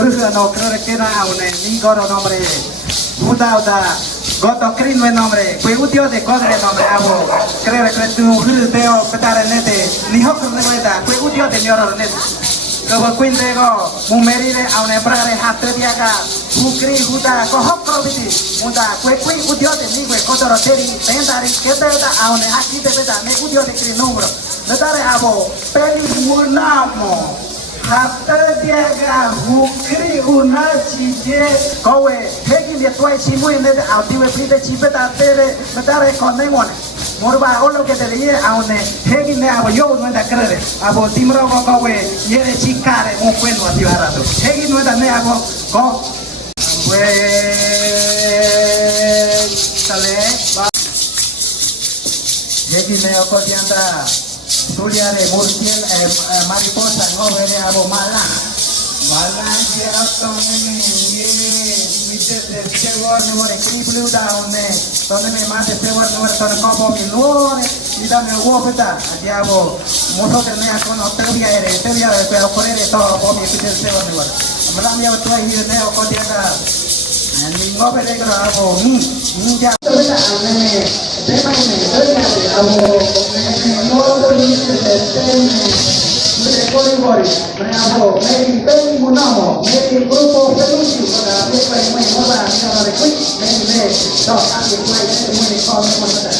Terus creo que era aún ni goro nombre muda goto crin me nombre fue utio de codre nombre abo creo que tu teo petare nete ni hok de goita fue utio de ñoro net ko quinde go mumerire aún prare hatte diaga ukri huda ko hok probiti muda fue utio de ni fue codoro teri tendari que te da aún aquí te da me utio de crin número natare abo peli munamo Hasta diaga hukri unachi je kowe hegi le toy chimui ne autiwe pride chipeta tere matare konemone morba olo que te diye aune hegi ne abo yo no da crere abo timro ko kowe yere chikare un cuento ativarado hegi no da ne abo ko we sale hegi ne ko dianta Tuliare murciel mariposa no vere abo malang je automne with the word number blue down ne donde me mate the word number ton copo mi lore y dame uopeta diabo moto terne con teoria ere teoria per correre todo po mi pide the word number malam ya to hi ne ko dia ni ngo vere abo ni ja beta ne tema ne abo no Meri Munamo, Meri Grupo Pelucio, para ver cuál es muy moda, mira de quick, Meri so happy play, muy con moda.